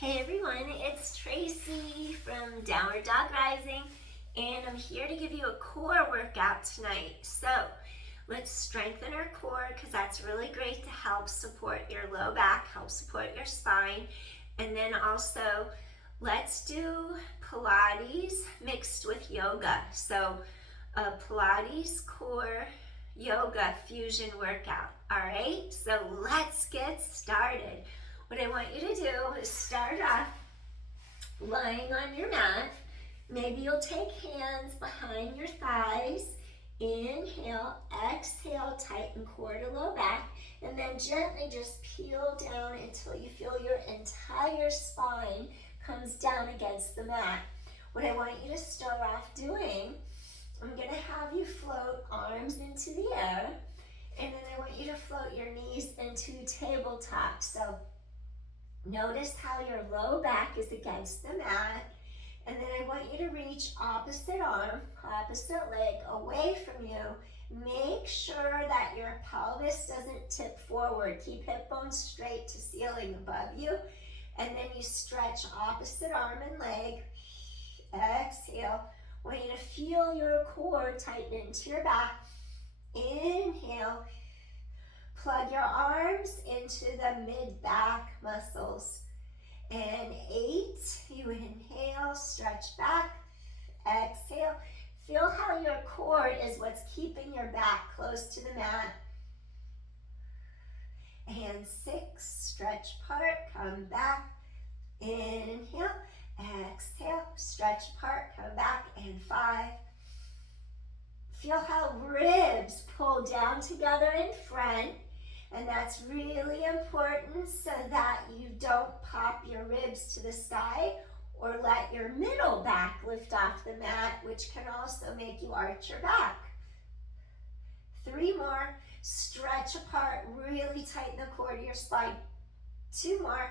Hey everyone, it's Tracy from Downward Dog Rising, and I'm here to give you a core workout tonight. So let's strengthen our core because that's really great to help support your low back, help support your spine, and then also let's do Pilates mixed with yoga. So a Pilates core yoga fusion workout. All right, so let's get started. What I want you to do is start off lying on your mat. Maybe you'll take hands behind your thighs. Inhale, exhale, tighten core to low back, and then gently just peel down until you feel your entire spine comes down against the mat. What I want you to start off doing, I'm going to have you float arms into the air, and then I want you to float your knees into tabletop. So notice how your low back is against the mat, and then I want you to reach opposite arm, opposite leg away from you. Make sure that your pelvis doesn't tip forward. Keep hip bones straight to ceiling above you, and then you stretch opposite arm and leg. Exhale. I want you to feel your core tighten into your back. Inhale. Plug your arms into the mid-back muscles. And 8, you inhale, stretch back, exhale. Feel how your core is what's keeping your back close to the mat. And 6, stretch apart, come back. Inhale, exhale, stretch apart, come back. And 5. Feel how ribs pull down together in front. And that's really important so that you don't pop your ribs to the sky or let your middle back lift off the mat, which can also make you arch your back. 3 more. Stretch apart, really tighten the core to your spine. 2 more.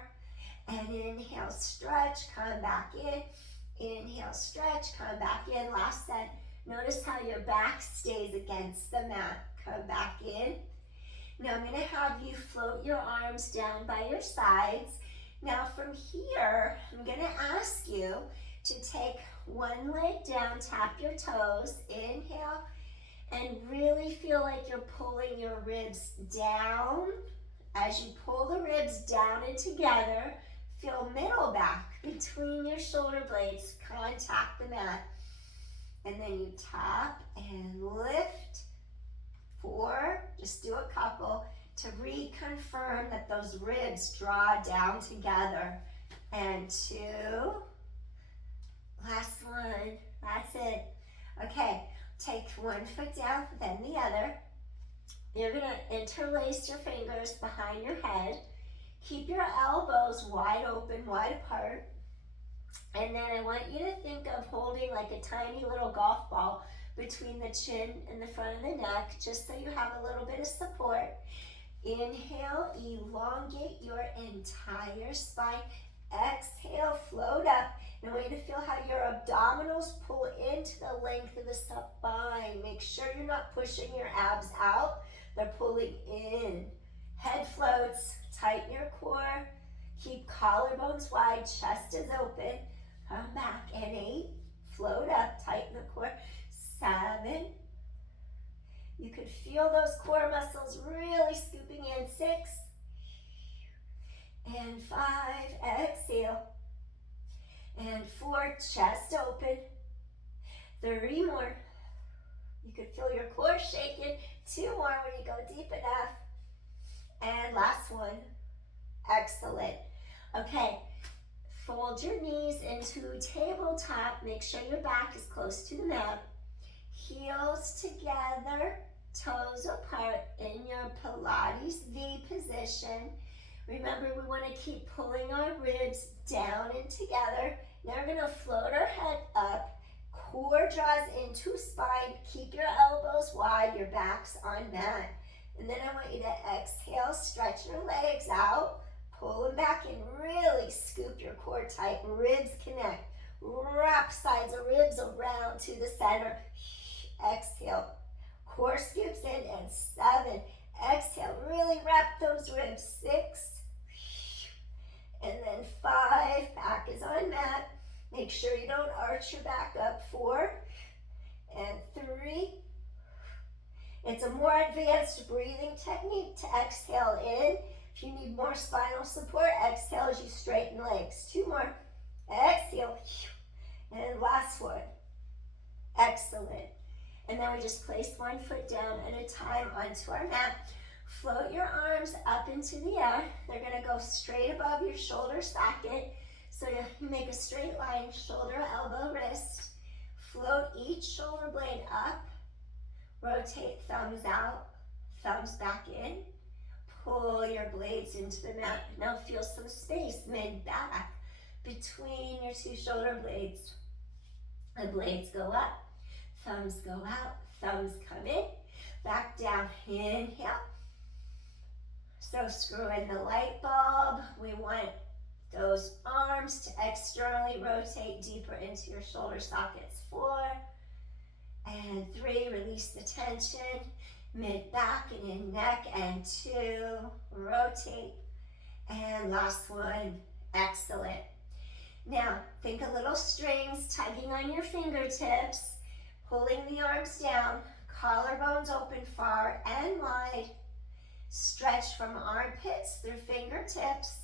And inhale, stretch, come back in. Inhale, stretch, come back in. Last set. Notice how your back stays against the mat. Come back in. Now I'm going to have you float your arms down by your sides. Now from here, I'm going to ask you to take one leg down, tap your toes, inhale, and really feel like you're pulling your ribs down. As you pull the ribs down and together, feel middle back between your shoulder blades, contact the mat. And then you tap and lift. 4, just do a couple to reconfirm that those ribs draw down together. And 2, last one, that's it. Okay, take one foot down, then the other. You're gonna interlace your fingers behind your head. Keep your elbows wide open, wide apart. And then I want you to think of holding like a tiny little golf ball between the chin and the front of the neck, just so you have a little bit of support. Inhale, elongate your entire spine. Exhale, float up. And I want you to feel how your abdominals pull into the length of the spine. Make sure you're not pushing your abs out. They're pulling in. Head floats, tighten your core. Keep collarbones wide, chest is open. Come back, and 8, float up, tighten the core. 7, you could feel those core muscles really scooping in. 6, and 5, exhale. And 4, chest open. 3 more. You could feel your core shaking. 2 more when you go deep enough. And last one. Excellent. Okay, fold your knees into tabletop. Make sure your back is close to the mat. Heels together, toes apart in your Pilates V position. Remember, we want to keep pulling our ribs down and together. Now we're going to float our head up. Core draws into spine. Keep your elbows wide, your back's on mat. And then I want you to exhale, stretch your legs out. Pull them back and really scoop your core tight. Ribs connect. Wrap sides of ribs around to the center. Exhale. Core scoops in. And 7. Exhale. Really wrap those ribs. 6. And then 5. hands on mat. Make sure you don't arch your back up. 4 and 3. It's a more advanced breathing technique to exhale in. If you need more spinal support, exhale as you straighten legs. 2 more. Exhale. And last one. Excellent. And then we just place 1 foot down at a time onto our mat. Float your arms up into the air. They're going to go straight above your shoulder socket. So you make a straight line, shoulder, elbow, wrist. Float each shoulder blade up. Rotate thumbs out, thumbs back in. Pull your blades into the mat. Now feel some space mid-back between your 2 shoulder blades. The blades go up, thumbs go out, thumbs come in, back down, inhale. So screw in the light bulb. We want those arms to externally rotate deeper into your shoulder sockets. 4 and 3, release the tension, mid-back and in neck, and 2, rotate, and last one, excellent. Now, think of little strings tugging on your fingertips, pulling the arms down, collarbones open far and wide, stretch from armpits through fingertips.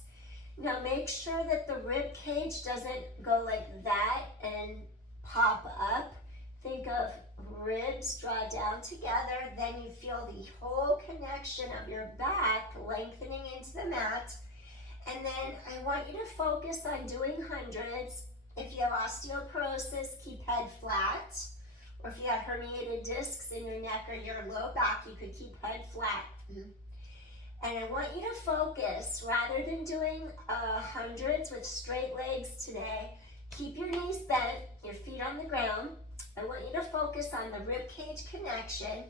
Now make sure that the rib cage doesn't go like that and pop up. Think of ribs draw down together, then you feel the whole connection of your back lengthening into the mat. And then I want you to focus on doing hundreds. If you have osteoporosis, keep head flat. Or if you have herniated discs in your neck or your low back, you could keep head flat. And I want you to focus, rather than doing hundreds with straight legs today, keep your knees bent, your feet on the ground. I want you to focus on the rib cage connection.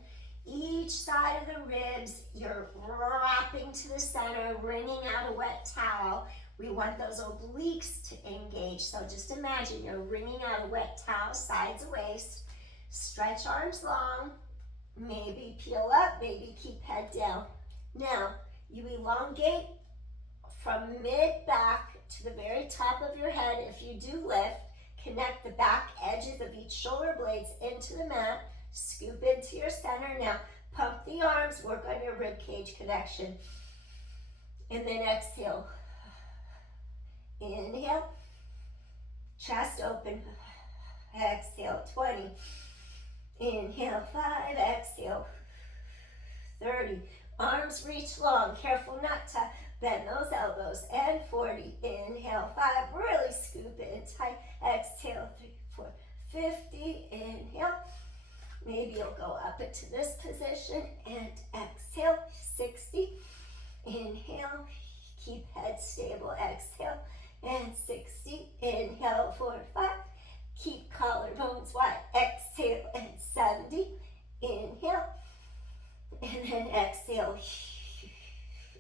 Each side of the ribs, you're wrapping to the center, wringing out a wet towel. We want those obliques to engage. So just imagine you're wringing out a wet towel, sides of waist. Stretch arms long. Maybe peel up, maybe keep head down. Now, you elongate from mid-back to the very top of your head. If you do lift, connect the back edges of each shoulder blades into the mat. Scoop into your center. Now, pump the arms, work on your rib cage connection. And then exhale. Inhale. Chest open. Exhale, 20. Inhale, 5. Exhale, 30. Arms reach long. Careful not to bend those elbows. And 40. Inhale, 5. Really scoop it in tight. Exhale, 3, 4, 50. Inhale. Maybe you'll go up into this position and exhale, 60. Inhale, keep head stable, exhale, and 60. Inhale, 4, 5. Keep collarbones wide, exhale, and 70. Inhale, and then exhale,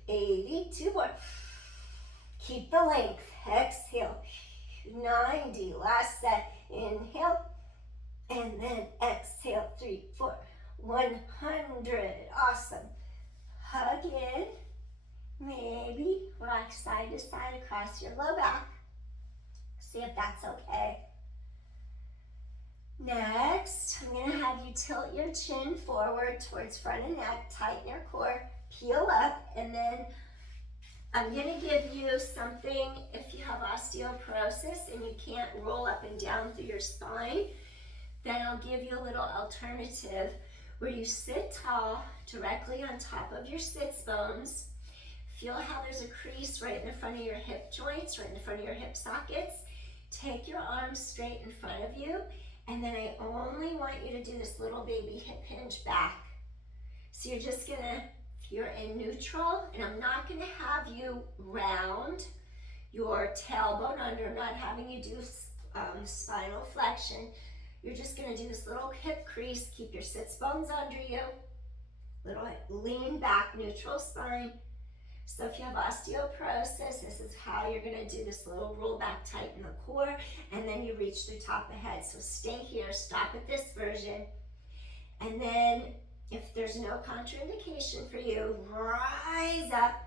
80. 2 more. Keep the length, exhale, 90. Last set, inhale. And then exhale, 3, 4, 100. Awesome. Hug in. Maybe rock side to side across your low back. See if that's okay. Next, I'm going to have you tilt your chin forward towards front and neck, tighten your core, peel up, and then I'm going to give you something if you have osteoporosis and you can't roll up and down through your spine. Then I'll give you a little alternative where you sit tall directly on top of your sits bones. Feel how there's a crease right in the front of your hip joints, right in the front of your hip sockets. Take your arms straight in front of you, and then I only want you to do this little baby hip hinge back. So you're just gonna, you're in neutral, and I'm not gonna have you round your tailbone under. I'm not having you do spinal flexion. You're just going to do this little hip crease. Keep your sits bones under you. Little lean back, neutral spine. So if you have osteoporosis, this is how you're going to do this little roll back, tighten the core, and then you reach through top of head. So stay here, stop at this version. And then if there's no contraindication for you, rise up.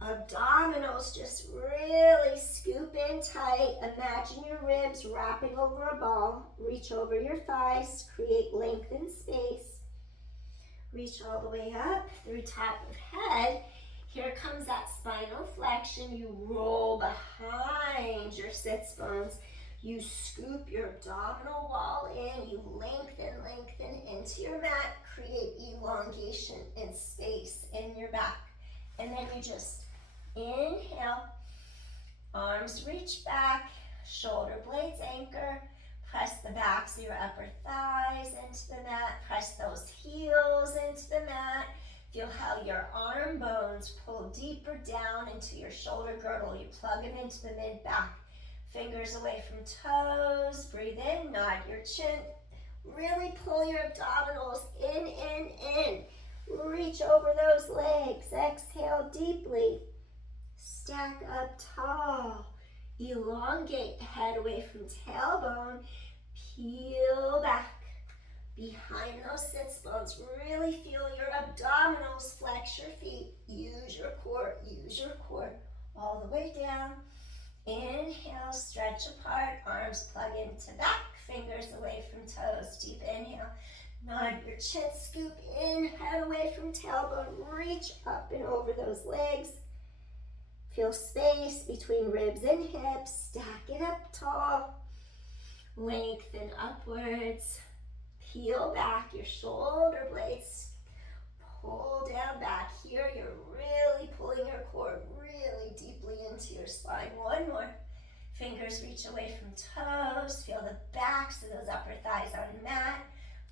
Abdominals just really scoop in in tight. Imagine your ribs wrapping over a ball. Reach over your thighs. Create length in space. Reach all the way up through top of head. Here comes that spinal flexion. You roll behind your sits bones. You scoop your abdominal wall in. You lengthen into your mat. Create elongation in space in your back. And then you just inhale. Arms reach back. Shoulder blades anchor. Press the backs of your upper thighs into the mat. Press those heels into the mat. Feel how your arm bones pull deeper down into your shoulder girdle. You plug them into the mid-back. Fingers away from toes. Breathe in, nod your chin. Really pull your abdominals in. Reach over those legs. Exhale deeply. Stack up tall. Elongate head away from tailbone. Peel back. Behind those sits bones, really feel your abdominals, flex your feet, use your core, all the way down. Inhale, stretch apart, arms plug into back, fingers away from toes, deep inhale. Nod your chin, scoop in, head away from tailbone, reach up and over those legs. Feel space between ribs and hips, stack it up tall, lengthen upwards. Peel back your shoulder blades. Pull down back. Here you're really pulling your core really deeply into your spine. One more. Fingers reach away from toes. Feel the backs of those upper thighs on the mat.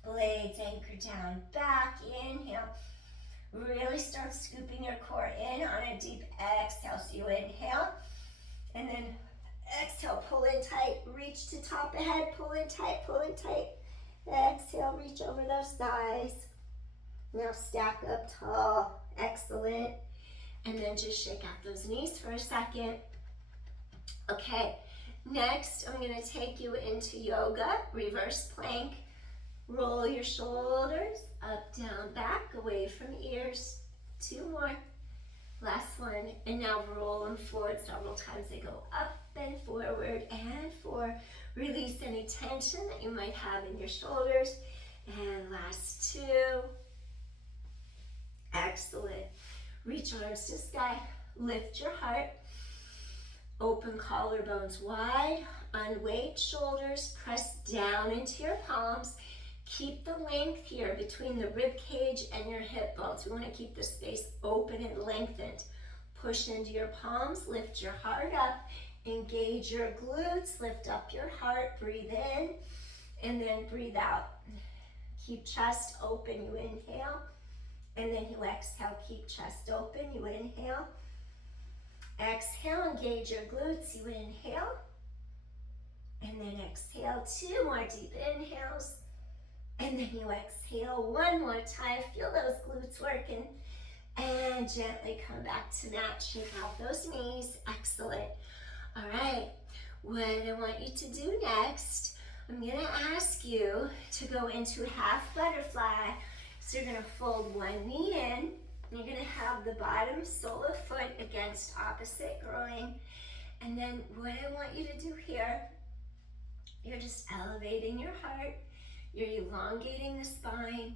Blades anchor down back. Inhale. Really start scooping your core in on a deep exhale. So you inhale. And then exhale. Pull in tight. Reach to top of head. Pull in tight. Exhale, reach over those thighs. Now stack up tall. Excellent. And then just shake out those knees for a second. Okay, next I'm going to take you into yoga, reverse plank. Roll your shoulders up, down, back, away from ears. 2 more. Last one. And now roll them forward several times. They go up and forward and forward. Release any tension that you might have in your shoulders. And last 2. Excellent. Reach arms to sky. Lift your heart. Open collarbones wide. Unweight shoulders. Press down into your palms. Keep the length here between the rib cage and your hip bones. We want to keep the space open and lengthened. Push into your palms. Lift your heart up. Engage your glutes, lift up your heart, breathe in, and then breathe out. Keep chest open, you inhale, and then you exhale. Keep chest open, you inhale. Exhale, engage your glutes, you inhale, and then exhale. 2 more deep inhales, and then you exhale 1 more time. Feel those glutes working, and gently come back to that. Shake out those knees. Excellent. All right, what I want you to do next, I'm going to ask you to go into half butterfly. So you're going to fold one knee in. You're going to have the bottom sole of foot against opposite groin. And then what I want you to do here, you're just elevating your heart. You're elongating the spine.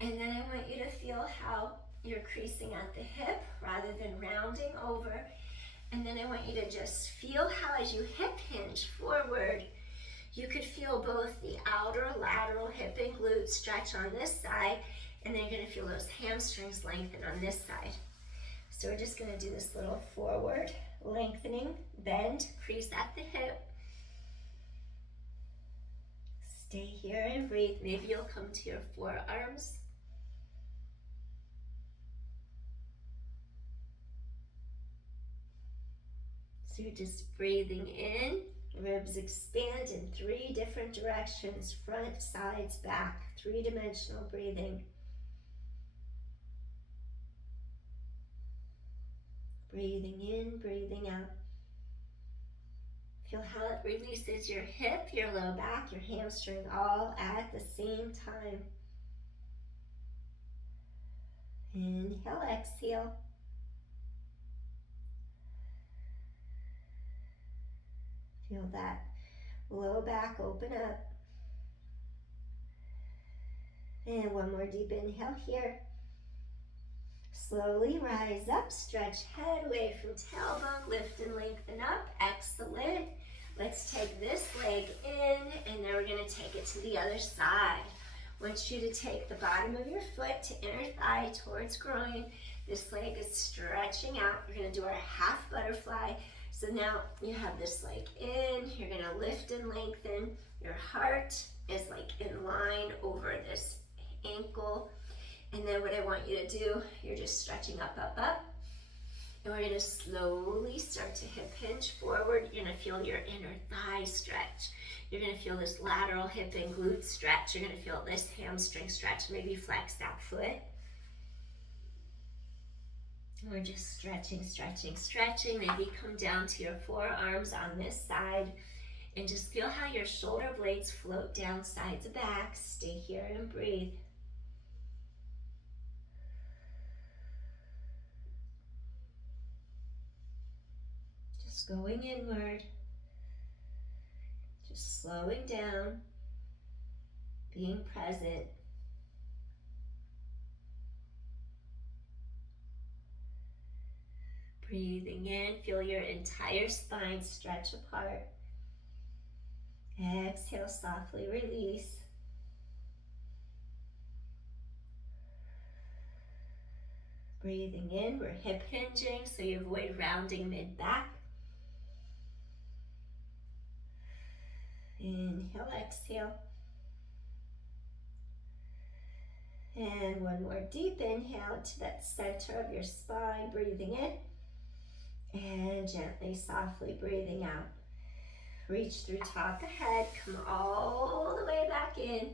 And then I want you to feel how you're creasing at the hip rather than rounding over. And then I want you to just feel how as you hip hinge forward, you could feel both the outer lateral hip and glute stretch on this side, and then you're going to feel those hamstrings lengthen on this side. So we're just going to do this little forward, lengthening, bend, crease at the hip. Stay here and breathe. Maybe you'll come to your forearms. So you're just breathing in, ribs expand in 3 different directions, front, sides, back, 3-dimensional breathing. Breathing in, breathing out. Feel how it releases your hip, your low back, your hamstring all at the same time. Inhale, exhale. Feel that low back open up. And one more deep inhale here. Slowly rise up, stretch head away from tailbone, lift and lengthen up, excellent. Let's take this leg in, and then we're gonna take it to the other side. I want you to take the bottom of your foot to inner thigh towards groin. This leg is stretching out. We're gonna do our half butterfly. So now you have this leg in, you're gonna lift and lengthen. Your heart is like in line over this ankle. And then what I want you to do, you're just stretching up, up, up. And we're gonna slowly start to hip hinge forward. You're gonna feel your inner thigh stretch. You're gonna feel this lateral hip and glute stretch. You're gonna feel this hamstring stretch. Maybe flex that foot. And we're just stretching, stretching, stretching. Maybe come down to your forearms on this side. And just feel how your shoulder blades float down side to back. Stay here and breathe. Going inward, just slowing down, being present. Breathing in, feel your entire spine stretch apart. Exhale, softly release. Breathing in, we're hip hinging, so you avoid rounding mid-back. Inhale, exhale. And one more deep inhale to that center of your spine, breathing in. And gently, softly breathing out. Reach through top of head, come all the way back in.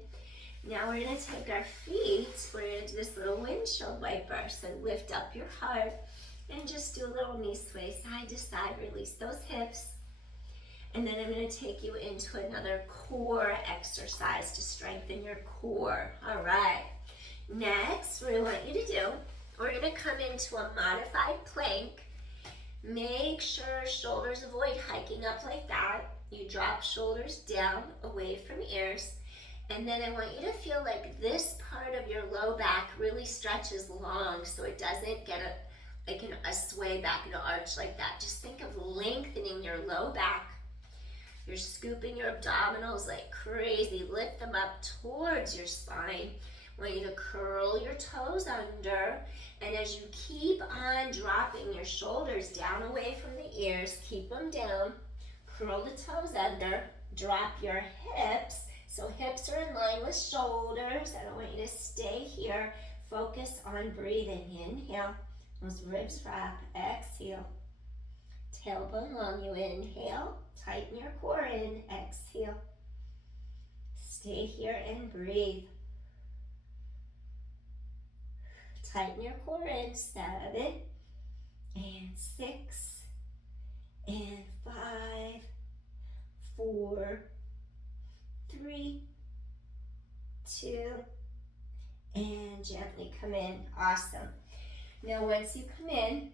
Now we're gonna take our feet, we're gonna do this little windshield wiper. So lift up your heart and just do a little knee sway side to side, release those hips. And then I'm going to take you into another core exercise to strengthen your core. All right. Next, what I want you to do, we're going to come into a modified plank. Make sure shoulders avoid hiking up like that. You drop shoulders down, away from ears. And then I want you to feel like this part of your low back really stretches long so it doesn't get a sway back and arch like that. Just think of lengthening your low back. You're scooping your abdominals like crazy. Lift them up towards your spine. I want you to curl your toes under. And as you keep on dropping your shoulders down away from the ears, keep them down. Curl the toes under. Drop your hips. So hips are in line with shoulders. I don't want you to stay here. Focus on breathing. Inhale. Those ribs wrap. Exhale. Tailbone long. You inhale. Tighten your core in, exhale. Stay here and breathe. Tighten your core in, 7 and 6 and 5, 4, 3, 2, and gently come in. Awesome. Now once you come in,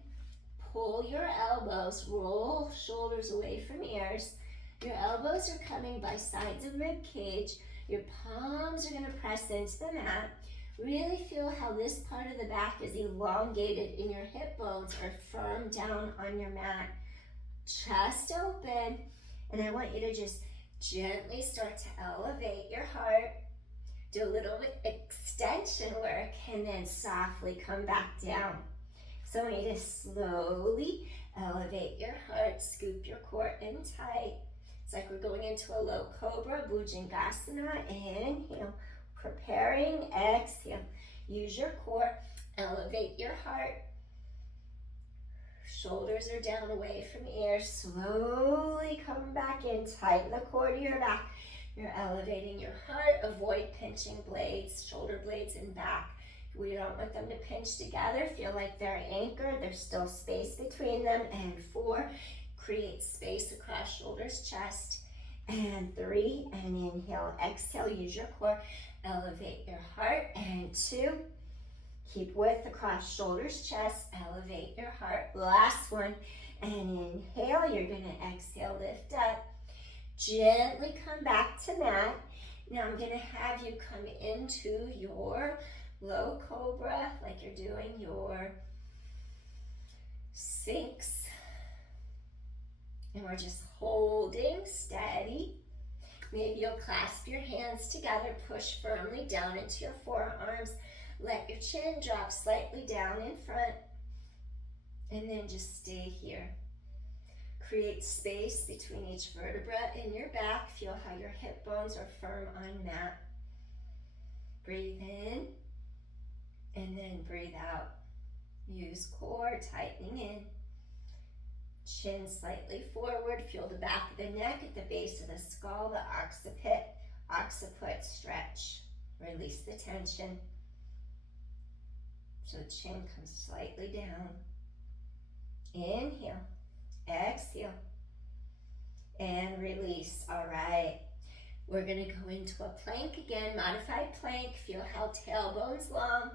pull your elbows, roll shoulders away from ears. Your elbows are coming by sides of rib cage. Your palms are going to press into the mat. Really feel how this part of the back is elongated and your hip bones are firm down on your mat. Chest open. And I want you to just gently start to elevate your heart. Do a little bit extension work and then softly come back down. So I want you to slowly elevate your heart, scoop your core in tight. It's like we're going into a low cobra, Bhujangasana. Inhale, preparing, exhale. Use your core, elevate your heart. Shoulders are down away from ears. Slowly come back in, tighten the core to your back. You're elevating your heart, avoid pinching blades, shoulder blades and back. We don't want them to pinch together. Feel like they're anchored. There's still space between them. And 4, create space across shoulders, chest. And 3, and inhale, exhale, use your core. Elevate your heart. And 2, keep width across shoulders, chest. Elevate your heart. Last one. And inhale, you're going to exhale, lift up. Gently come back to mat. Now I'm going to have you come into your low cobra like you're doing your Sphinx. And we're just holding steady. Maybe you'll clasp your hands together, push firmly down into your forearms. Let your chin drop slightly down in front. And then just stay here. Create space between each vertebra in your back. Feel how your hip bones are firm on mat. Breathe in and then breathe out. Use core, tightening in. Chin slightly forward. Feel the back of the neck at the base of the skull, the occiput stretch. Release the tension. So the chin comes slightly down. Inhale. Exhale. And release. All right. We're going to go into a plank again, modified plank. Feel how tailbone's long.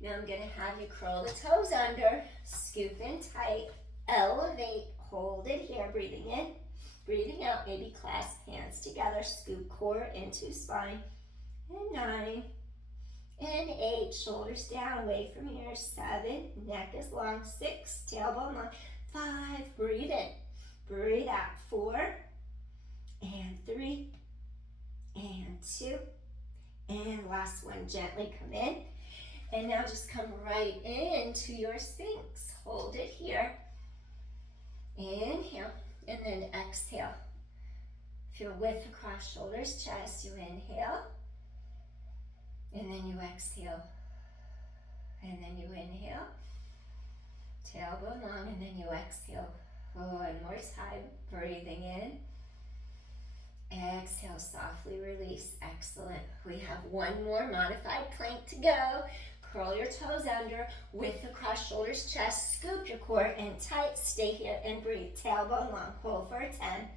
Now I'm going to have you curl the toes under, scoop in tight, elevate, hold it here, breathing in, breathing out, maybe clasp hands together, scoop core into spine, and 9, and 8, shoulders down, away from here, 7, neck is long, 6, tailbone long, 5, breathe in, breathe out, 4, and 3, and 2, and last one, gently come in. And now just come right into your Sphinx. Hold it here. Inhale, and then exhale. Feel width across shoulders, chest. You inhale, and then you exhale. And then you inhale. Tailbone long, and then you exhale. One more time, breathing in. Exhale, softly release. Excellent. We have one more modified plank to go. Curl your toes under, width across shoulders, chest, scoop your core in tight, stay here and breathe. Tailbone long, hold for 10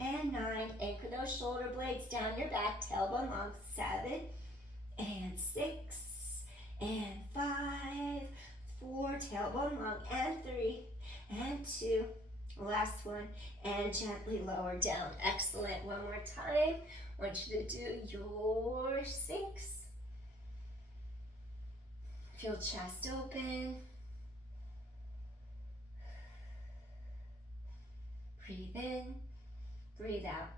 and 9. Anchor those shoulder blades down your back, tailbone long, 7 and 6 and 5, 4, tailbone long, and 3 and 2. Last one, and gently lower down. Excellent. One more time. I want you to do your Sphinx. Feel chest open. Breathe in, breathe out.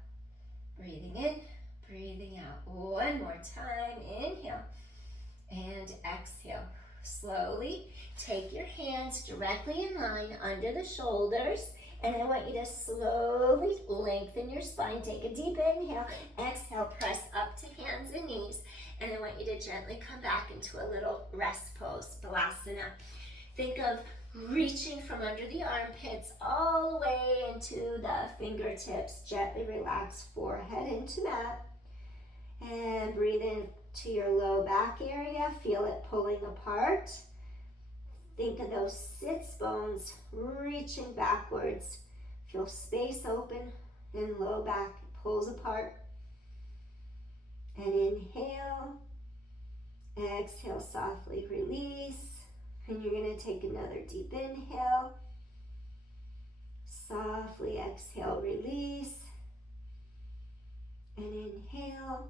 Breathing in, breathing out. One more time. Inhale and exhale. Slowly take your hands directly in line under the shoulders. And I want you to slowly lengthen your spine. Take a deep inhale. Exhale, press up to hands and knees. And I want you to gently come back into a little rest pose, Balasana. Think of reaching from under the armpits all the way into the fingertips. Gently relax forehead into mat. And breathe into your low back area. Feel it pulling apart. Think of those sits bones reaching backwards. Feel space open in low back. It pulls apart. And inhale. Exhale, softly release. And you're going to take another deep inhale. Softly exhale, release. And inhale.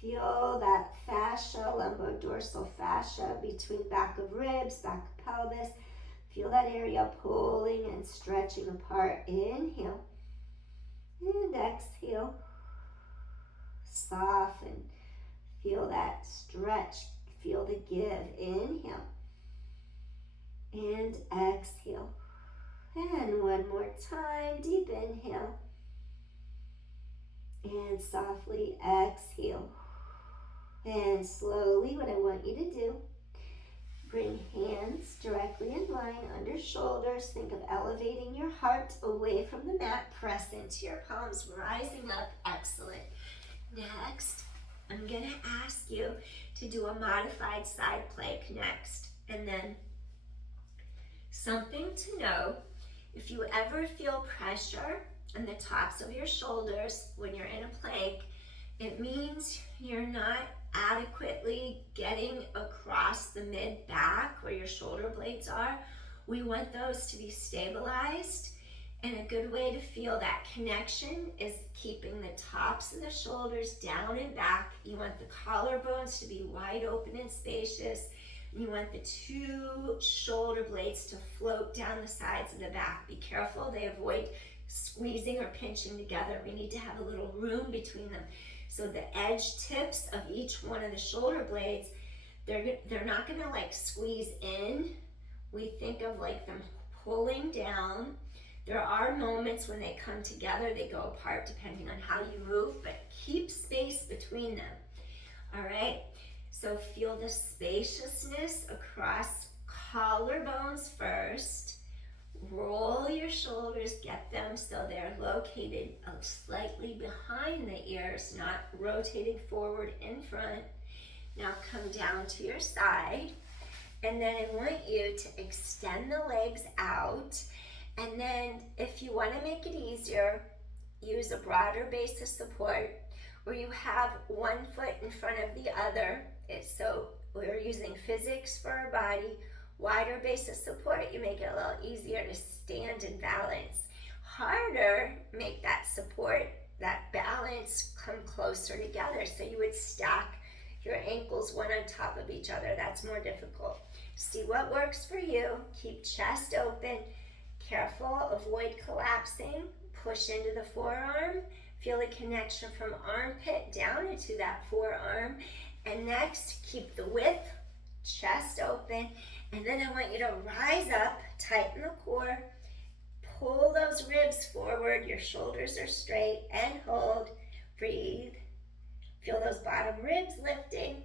Feel that fascia, lumbodorsal fascia between back of ribs, back of pelvis. Feel that area pulling and stretching apart. Inhale. And exhale. Soften. Feel that stretch. Feel the give. Inhale. And exhale. And one more time. Deep inhale. And softly exhale. And slowly, what I want you to do, bring hands directly in line under shoulders. Think of elevating your heart away from the mat. Press into your palms, rising up. Excellent. Next, I'm going to ask you to do a modified side plank next. And then something to know, if you ever feel pressure on the tops of your shoulders when you're in a plank, it means you're not adequately getting across the mid-back where your shoulder blades are. We want those to be stabilized And a good way to feel that connection is keeping the tops of the shoulders down and back. You want the collarbones to be wide open and spacious. You want the two shoulder blades to float down the sides of the back. Be careful, they avoid squeezing or pinching together. We need to have a little room between them. So the edge tips of each one of the shoulder blades, they're not gonna like squeeze in. We think of like them pulling down. There are moments when they come together, they go apart depending on how you move, but keep space between them. All right, so feel the spaciousness across collarbones first. Roll your shoulders, get them so they're located slightly behind the ears, not rotating forward in front. Now come down to your side, and then I want you to extend the legs out. And then if you want to make it easier, use a broader base of support where you have one foot in front of the other. So we're using physics for our body. Wider base of support, you make it a little easier to stand and balance. Harder, make that support, that balance come closer together. So you would stack your ankles one on top of each other. That's more difficult. See what works for you. Keep chest open. Careful, avoid collapsing. Push into the forearm. Feel the connection from armpit down into that forearm. And next, keep the width, chest open. And then I want you to rise up, tighten the core, pull those ribs forward. Your shoulders are straight, and hold. Breathe. Feel those bottom ribs lifting.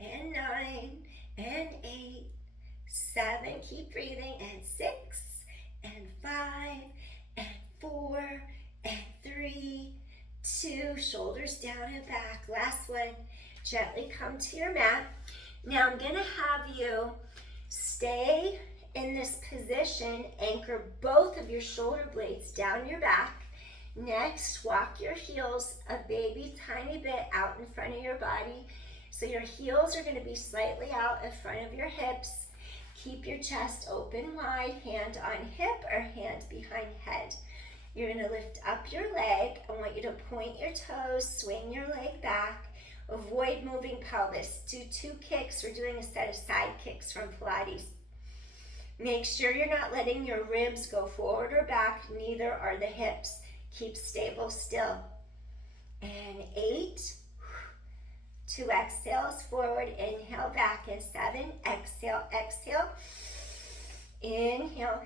And 9, and 8, 7, keep breathing, and 6, and 5, and 4, and 3, 2, shoulders down and back. Last one, gently come to your mat. Now I'm gonna have you stay in this position, anchor both of your shoulder blades down your back. Next, walk your heels a baby tiny bit out in front of your body. So your heels are gonna be slightly out in front of your hips. Keep your chest open wide, hand on hip or hand behind head. You're gonna lift up your leg. I want you to point your toes, swing your leg back. Avoid moving pelvis. Do 2 kicks. We're doing a set of side kicks from Pilates. Make sure you're not letting your ribs go forward or back, neither are the hips. Keep stable still. And 8, 2 exhales forward, inhale back, and 7, exhale, exhale. Inhale,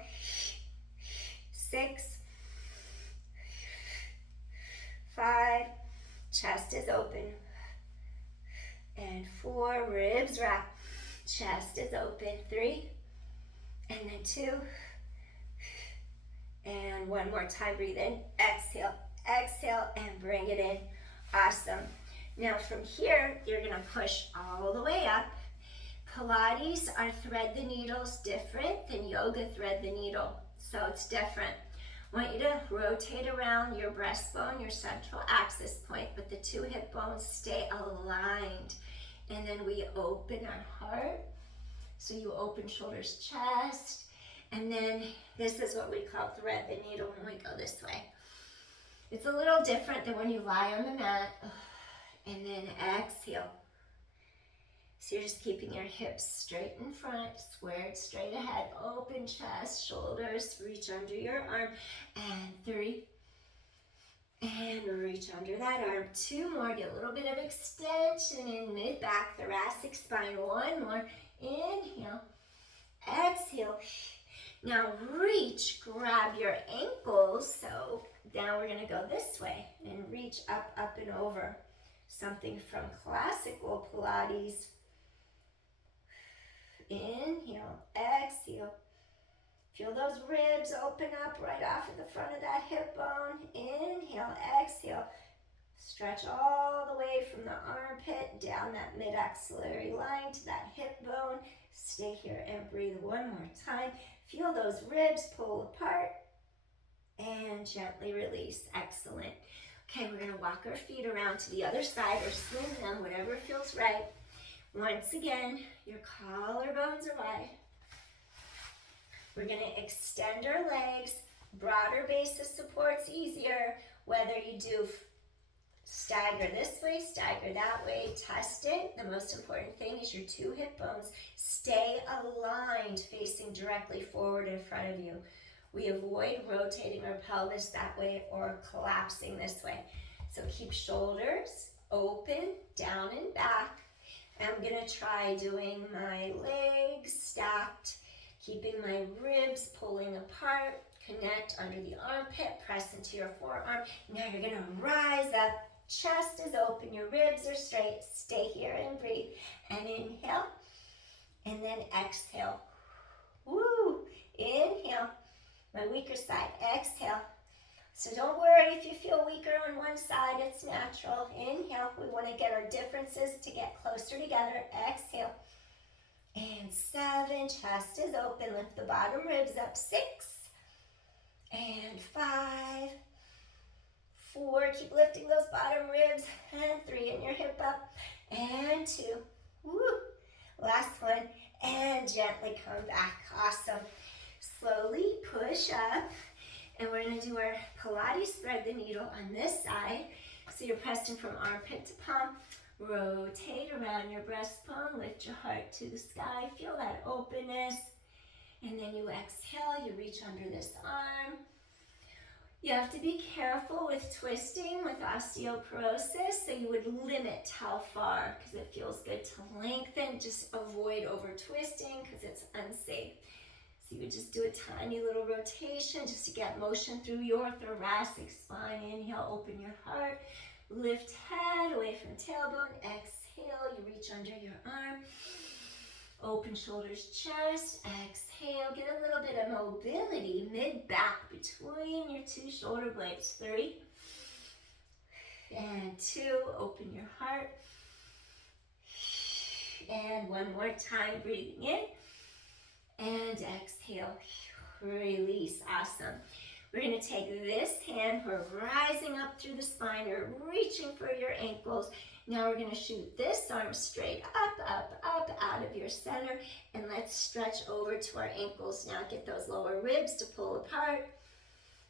6, 5, chest is open. And 4, ribs wrap, chest is open. 3, and then 2, and one more time, breathe in, exhale, exhale, and bring it in. Awesome. Now from here, you're gonna push all the way up. Pilates, our thread the needle's different than yoga thread the needle, so it's different. I want you to rotate around your breastbone, your central axis point, but the 2 hip bones stay aligned. And then we open our heart. So you open shoulders, chest, and then this is what we call thread the needle when we go this way. It's a little different than when you lie on the mat. And then exhale. So you're just keeping your hips straight in front, squared straight ahead, open chest, shoulders, reach under your arm, and 3, and reach under that arm. 2 more, get a little bit of extension in mid-back, thoracic spine. 1 more, inhale, exhale. Now reach, grab your ankles. So now we're gonna go this way and reach up, up and over. Something from classical Pilates. Inhale, exhale. Feel those ribs open up right off of the front of that hip bone. Inhale, exhale. Stretch all the way from the armpit down that mid-axillary line to that hip bone. Stay here and breathe 1 more time. Feel those ribs pull apart and gently release. Excellent. Okay, we're gonna walk our feet around to the other side or swing them, whatever feels right. Once again, your collarbones are wide. We're gonna extend our legs, Broader base of support's easier, whether you do stagger this way, stagger that way, test it. The most important thing is your two hip bones stay aligned, facing directly forward in front of you. We avoid rotating our pelvis that way or collapsing this way. So keep shoulders open, down and back. I'm gonna try doing my legs stacked, keeping my ribs pulling apart. Connect under the armpit, press into your forearm. Now you're gonna rise up, chest is open, your ribs are straight. Stay here and breathe. And inhale, and then exhale. Woo! Inhale, my weaker side, exhale. So don't worry if you feel weaker on one side, it's natural. Inhale, we wanna get our differences to get closer together. Exhale. And 7, chest is open, lift the bottom ribs up. 6, and 5, 4, keep lifting those bottom ribs, and 3, and your hip up, and 2, woo, last one, and gently come back. Awesome. Slowly push up, and we're going to do our Pilates thread the needle on this side. So you're pressing from armpit to palm. Rotate around your breastbone, lift your heart to the sky, feel that openness. And then you exhale, you reach under this arm. You have to be careful with twisting with osteoporosis, so you would limit how far, because it feels good to lengthen. Just avoid over twisting because it's unsafe. So you would just do a tiny little rotation just to get motion through your thoracic spine. Inhale, open your heart. Lift head away from tailbone. Exhale, you reach under your arm. Open shoulders, chest. Exhale, get a little bit of mobility mid-back between your two shoulder blades. 3 and 2, open your heart. And one more time, breathing in. And exhale, release. Awesome. We're going to take this hand, we're rising up through the spine, you're reaching for your ankles. Now we're going to shoot this arm straight up, up, up, out of your center, and let's stretch over to our ankles. Now get those lower ribs to pull apart.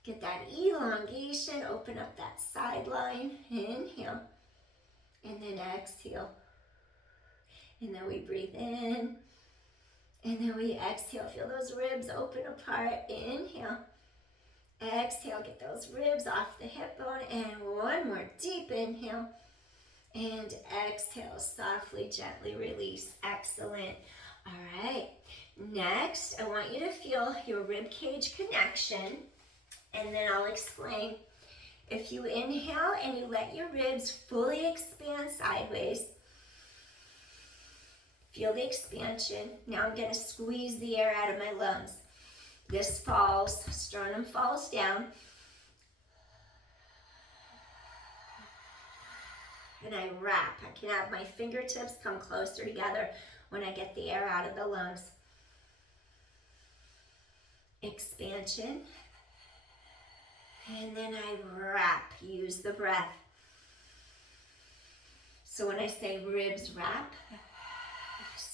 Get that elongation, open up that side line. Inhale, and then exhale. And then we breathe in, and then we exhale. Feel those ribs open apart. Inhale. Exhale, get those ribs off the hip bone, and one more deep inhale, and exhale, softly, gently release. Excellent. All right, next, I want you to feel your rib cage connection, and then I'll explain. If you inhale and you let your ribs fully expand sideways, feel the expansion. Now I'm going to squeeze the air out of my lungs. This falls, sternum falls down. And I wrap. I can have my fingertips come closer together when I get the air out of the lungs. Expansion. And then I wrap. Use the breath. So when I say ribs wrap,